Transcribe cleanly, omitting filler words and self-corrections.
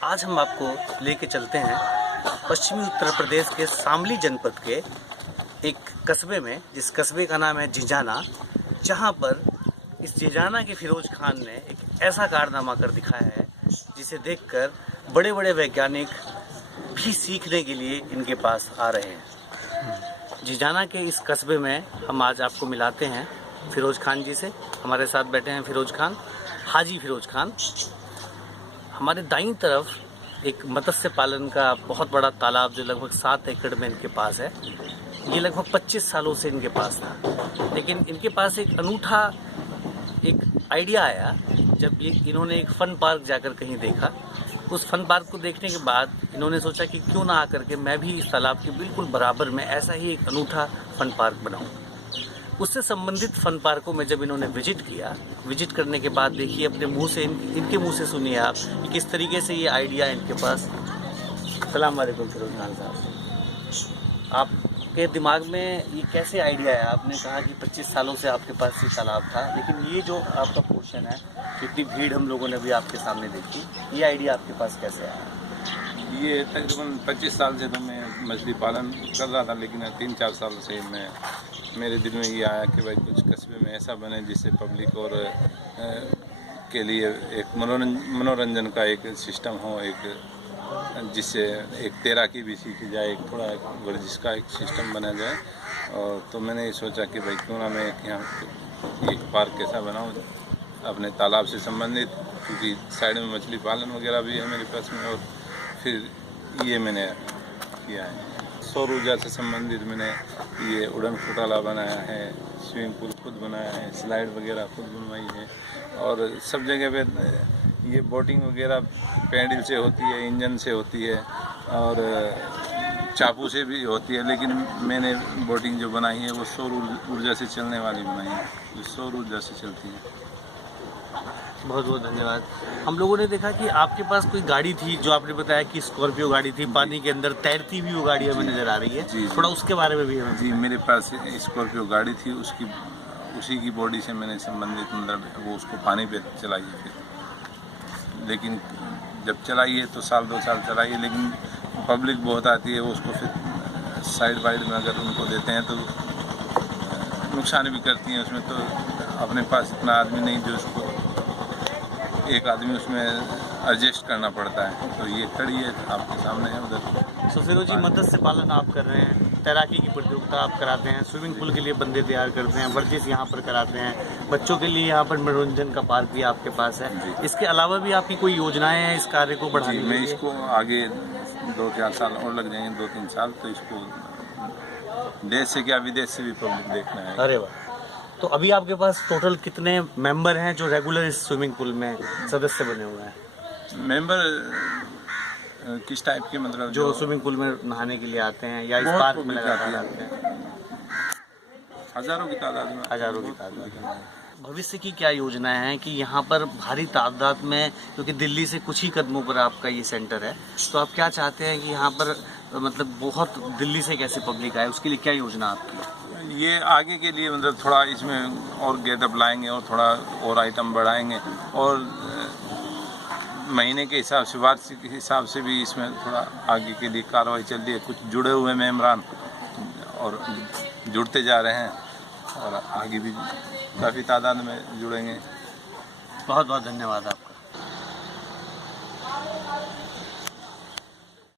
आज हम आपको लेके चलते हैं पश्चिमी उत्तर प्रदेश के शामली जनपद के एक कस्बे में, जिस कस्बे का नाम है जिंजाना, जहां पर इस जिंजाना के फिरोज खान ने एक ऐसा कारनामा कर दिखाया है जिसे देखकर बड़े बड़े वैज्ञानिक भी सीखने के लिए इनके पास आ रहे हैं। जिंजाना के इस कस्बे में हम आज आपको मिलाते हैं फिरोज खान जी से। हमारे साथ बैठे हैं फिरोज खान, हाजी फिरोज खान। हमारे दाईं तरफ एक मत्स्य पालन का बहुत बड़ा तालाब जो लगभग 7 एकड़ में इनके पास है। ये लगभग 25 सालों से इनके पास था, लेकिन इनके पास एक अनूठा एक आइडिया आया जब इन्होंने एक फन पार्क जाकर कहीं देखा। उस फन पार्क को देखने के बाद इन्होंने सोचा कि क्यों ना आकर के मैं भी इस तालाब के बिल्कुल बराबर में ऐसा ही एक अनूठा फन पार्क बनाऊं। उससे संबंधित फन पार्कों में जब इन्होंने विजिट करने के बाद देखिए अपने मुंह से, इनके मुंह से सुनिए आप कि किस तरीके से ये आइडिया इनके पास। अस्सलाम वालेकुम फिरोज खान साहब, आपके दिमाग में ये कैसे आइडिया है? आपने कहा कि 25 सालों से आपके पास ये तालाब था, लेकिन ये जो आपका पोर्शन है, कितनी भीड़ हम लोगों ने भी आपके सामने देखी, ये आइडिया आपके पास कैसे आया? ये तकरीबन 25 साल से तो मैं मछली पालन कर रहा था, लेकिन 3-4 साल से मेरे दिल में ये आया कि भाई कुछ कस्बे में ऐसा बने जिससे पब्लिक और के लिए एक मनोरंजन का एक सिस्टम हो, एक जिससे एक तैराकी भी सीखी जाए, एक थोड़ा वर्जिश का एक सिस्टम बना जाए। और तो मैंने ये सोचा कि भाई क्यों ना मैं यहाँ एक पार्क कैसा बनाऊँ अपने तालाब से संबंधित, क्योंकि साइड में मछली पालन वगैरह भी है मेरे पास में। और फिर ये मैंने किया है, सौर ऊर्जा से संबंधित मैंने ये उड़न खटोला बनाया है, स्विमिंग पूल खुद बनाया है, स्लाइड वगैरह खुद बनवाई है। और सब जगह पे ये बोटिंग वगैरह पैडल से होती है, इंजन से होती है और चाकू से भी होती है, लेकिन मैंने बोटिंग जो बनाई है वो सौर ऊर्जा से चलने वाली बनाई है, जो सौर ऊर्जा से चलती है। बहुत बहुत धन्यवाद। हम लोगों ने देखा कि आपके पास कोई गाड़ी थी, जो आपने बताया कि स्कॉर्पियो गाड़ी थी, पानी के अंदर तैरती हुई वो गाड़ी हमें नजर आ रही है। जी, थोड़ा उसके बारे में भी हमें। जी, मेरे पास स्कॉर्पियो गाड़ी थी, उसी की बॉडी से मैंने संबंधित मतलब वो उसको पानी पे चलाई है। फिर लेकिन जब चलाई है तो 1-2 साल चलाई है, लेकिन पब्लिक बहुत आती है, वो उसको फिर साइड वाइड में अगर उनको देते हैं तो नुकसान भी करती हैं उसमें। तो अपने पास इतना आदमी नहीं जो उसको एक आदमी उसमें एडजस्ट करना पड़ता है, तो ये खड़ी है आपके सामने है उधर। तो फिरोज जी, मत्स्य पालन आप कर रहे हैं, तैराकी की प्रतियोगिता आप कराते हैं, स्विमिंग पूल के लिए बंदे तैयार करते हैं, वर्जिश यहाँ पर कराते हैं, बच्चों के लिए यहाँ पर मनोरंजन का पार्क भी आपके पास है। इसके अलावा भी आपकी कोई योजनाएं हैं इस कार्य को बढ़ाने के लिए? मैं इसको आगे 2-4 साल और लग जाएंगे, 2-3 साल, तो इसको देश से क्या विदेश से भी पब्लिक देखना है। अरे वाह! तो अभी आपके पास टोटल कितने मेंबर हैं जो रेगुलर इस स्विमिंग पूल में सदस्य बने हुए हैं? मेंबर किस टाइप के, मतलब जो स्विमिंग पूल में नहाने के लिए आते हैं या इस पार्क में लगातार आते हैं? हजारों की तादाद में। हजारों की तादाद में। भविष्य की क्या योजनाएं हैं कि यहाँ पर भारी तादाद में, क्योंकि दिल्ली से कुछ ही कदमों पर आपका ये सेंटर है, तो आप क्या चाहते हैं कि यहाँ पर मतलब बहुत दिल्ली से कैसे पब्लिक आए, उसके लिए क्या योजना आपकी? ये आगे के लिए मतलब थोड़ा इसमें और गेटअप लाएंगे और थोड़ा और आइटम बढ़ाएंगे, और महीने के हिसाब से, वार्षिक के हिसाब से भी इसमें थोड़ा आगे के लिए कार्रवाई चल रही है। कुछ जुड़े हुए मेंबरान और जुड़ते जा रहे हैं और आगे भी काफ़ी तादाद में जुड़ेंगे। बहुत बहुत धन्यवाद आप।